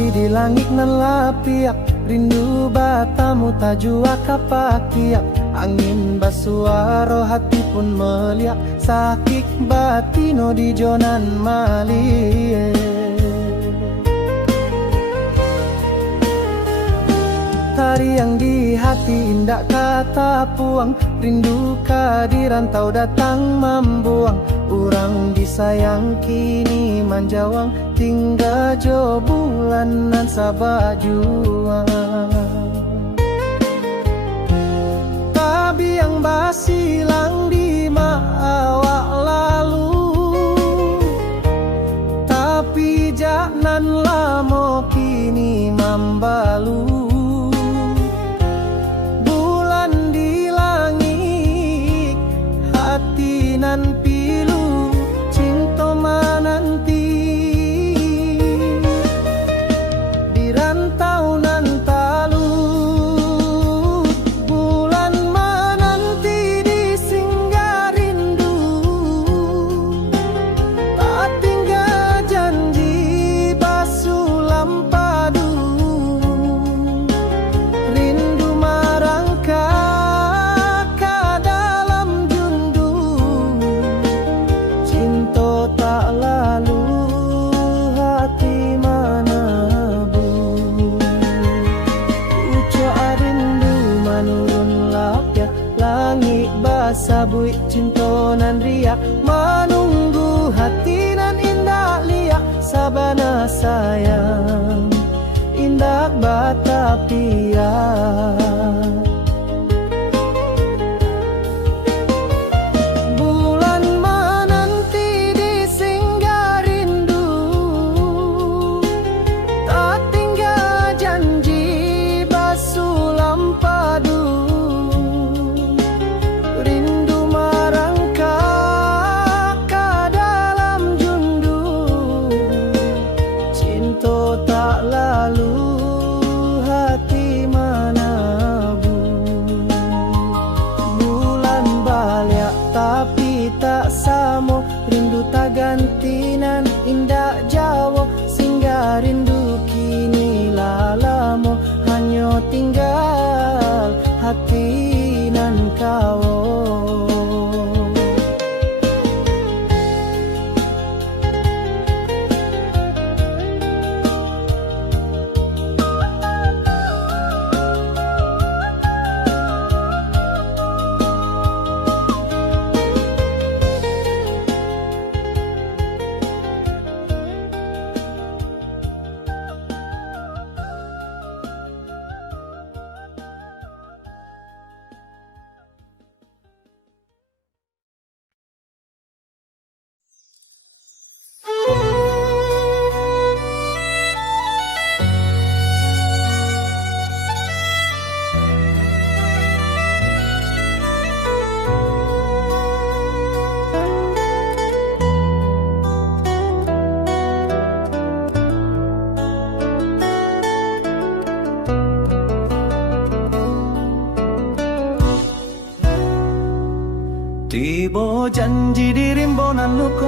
hati di langit nan lapiak, rindu batamu tajua kapakiak. Angin basuaro hati pun meliak, sakit batino di jonan malie. Tariang di hati indah kata puang, rindu kehadiran tau datang membuang. Urang disayang kini manjawang, tinggal jo bulanan sabajuang. Tabi yang basilang di awak lalu, tapi jaknan lamo kini membalu. Bulan di langit, hati nan pilu, cinta menanti. Di rantau nan talut, bulan menanti di singgah rindu. Tak tinggal janji basulam padu, rindu merangkak ke dalam jundu. Cinta tak lalu, hati menabu. Ucap rindu menurun lapya, langit basah buik cinta nan riak. Menunggu hati nan indah liak, sabana sayang indah batapiak. Bulan menanti di singgah rindu, tak tinggal janji basulam padu. Rindu merangkak ke dalam jundu, cinta tak lalu, hati menabu. Bulan balik tapi tak samo, rindu tak ganti nan indah jawa. Singgah rindu kini lalamo, hanya tinggal hati nan kawo. Tibo janji di rimbonan luko,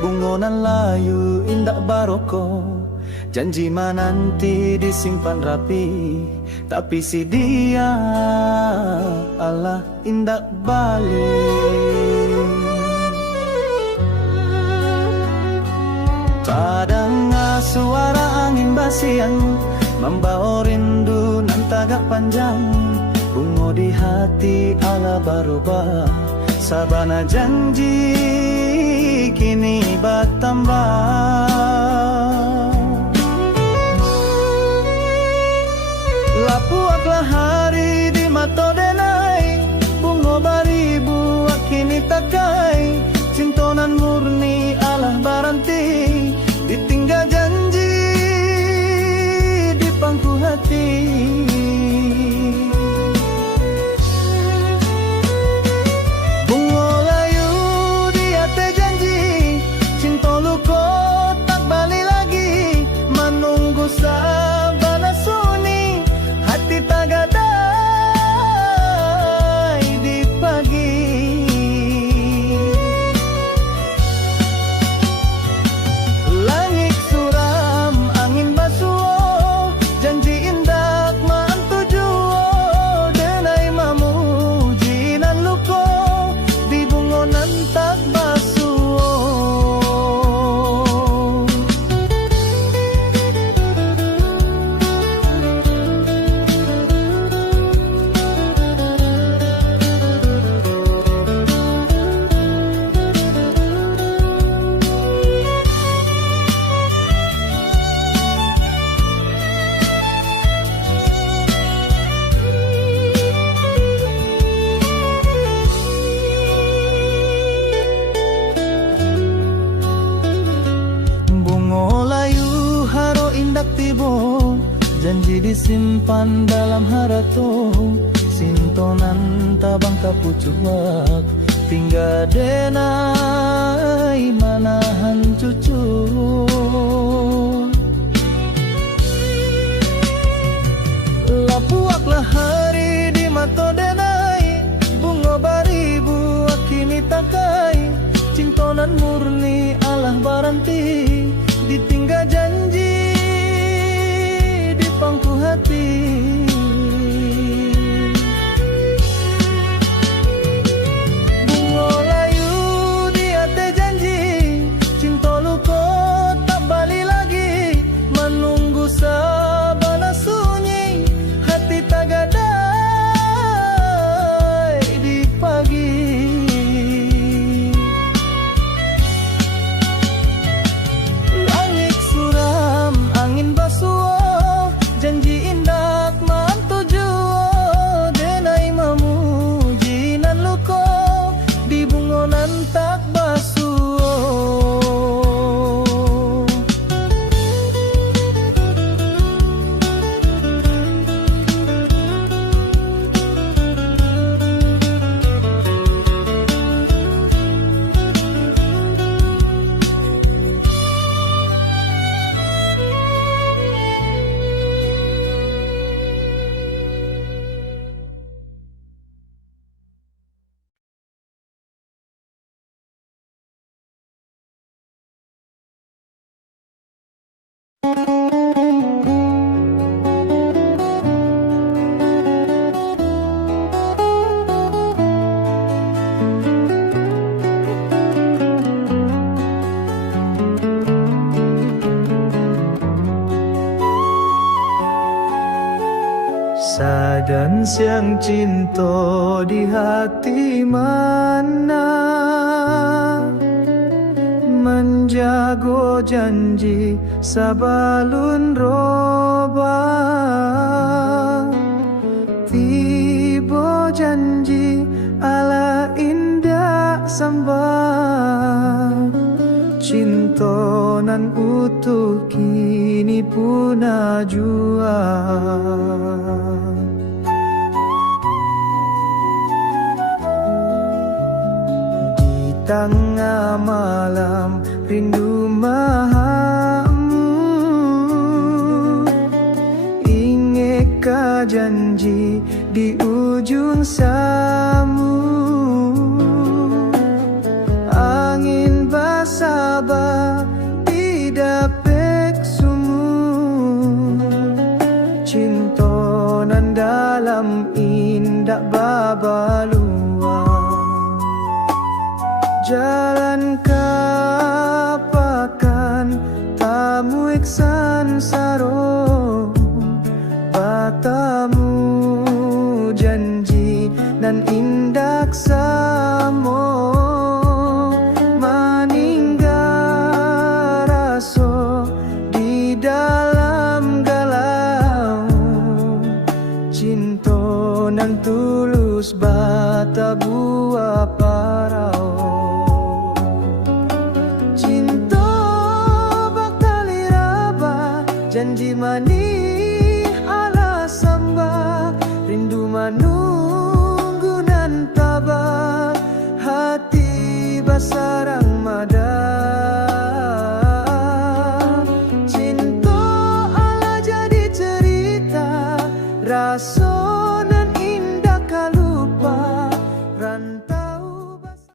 bungonan layu indah baroko. Janji menanti disimpan rapi, tapi si dia Allah indah balik. Padangnya suara angin basian, membawa rindu nan tagak panjang. Bungo di hati ala barubah, sabana janji kini bertambah. Lapuaklah hari di mata denai, bungo baribu kini takai. Cintonan murni Allah baranti, ditinggal janji di pangku hati. Sabana suni, hati tagadai di pagi. disimpan dalam harato, sintonan tabang kapucuak, tinggal denai manahan cucu. Lapuaklah hari di mato denai, bunga baribu kini takai, cintonan murni alah baranti, ditinggal janji di pangku hati. Bunga layu di hati janji, cinta luko tak balik lagi, menunggu sabana sunyi, hati tagadai di pagi. Langit suram, angin basuh, janji indah mantu juo, denai mamuji nan luko, di bungonan tak basuh. Sadan siang cinta di hati mana, menjago janji sabalun roba, tiba janji ala indah sambah, cinta nan utuh kini punah jua. Di tengah malam rindu mahamu, ingeka janji di ujung samu, angin basaba tidak pek sumu, cinta nan dalam indah babalua. Jalan kapakan tamu iksan saro, batamu janji nan indah samo, maninggal raso di dalam galau, cinta nan tulus bata buah parau. Janji manis ala samba, rindu manis